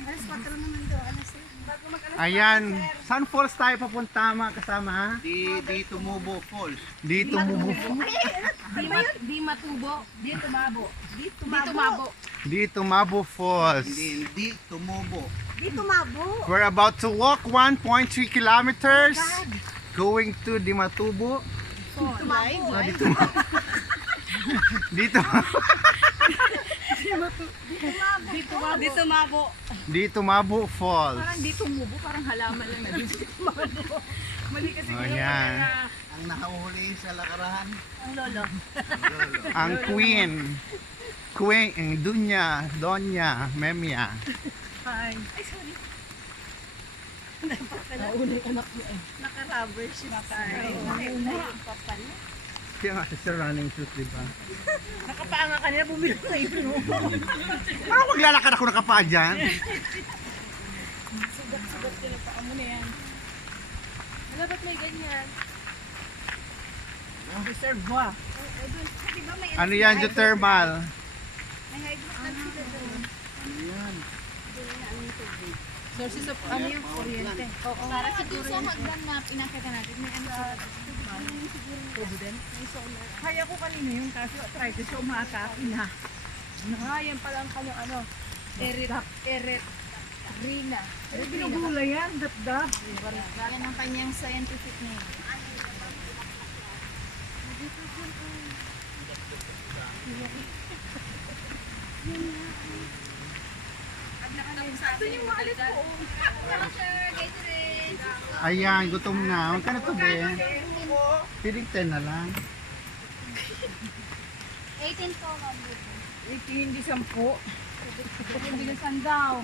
Alas 4 naman daw. Ayan. Saan falls tayo papunta mga kasama ha? Ditumabo Falls. Ditumabo Falls. Ditumabo Falls. Ditumabo. Ditumabo. We're about to walk 1.3 kilometers going to Dimatubo. Ditumabo. Ditumabo Falls. Parang Ditumubo, parang halaman lang na Ditumabo. Mali kasi Ayan. Ang nakahuli sa lakarahan. ang lolo. Ang Queen. Queen, Doña, Memia. Ay, sorry. Nauna yung anak mo eh. Naka-rubber shoes. Nauna yung papa niya. Kaya nga siya running shoes, di ba? Nakapaanga kanina, bumili ko na ipin mo. Parang maglalakad ako nakapaa dyan. Sugat-sugat ka na paa mo na yan. Wala ba't may ganyan? Ang reserve mo ah. Ano yan, geothermal? Sources of ano yung kuryente. Oo. Para siguro yung hagdan na pinakita natin. May ano sa Tubo din. Kaya ko kanina yung kaso arthritis so umakapin ha. Yan pala ang kanyang ano. Rina. Binugula yan, dap-dap. Yan ang kanyang scientific name. Ito yung maalit ko. Ayan, gutom na. Huwag ka na to, be. Piling 10 na lang. 18 po, ma'am. Hindi 10. Hindi na sandaw.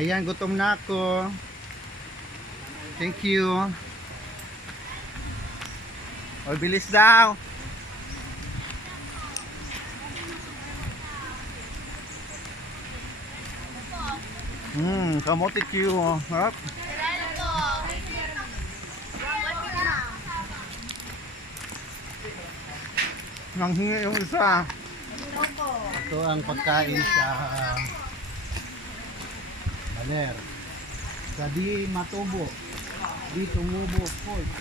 Ayan, gutom na ako. Thank you. O, bilis daw. Kamote Q. Harap. Nanghingi yung isa. Ito ang pagkain sa Baler. Sa Dimatubo. Ditumabo Falls.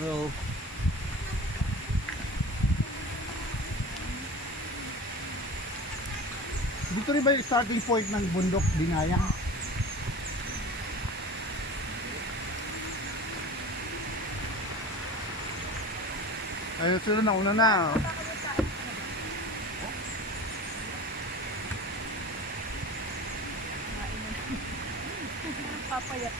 Hello. Dito rin ba yung starting point ng bundok Dinayang? Ayun, sila na una na. Papayat.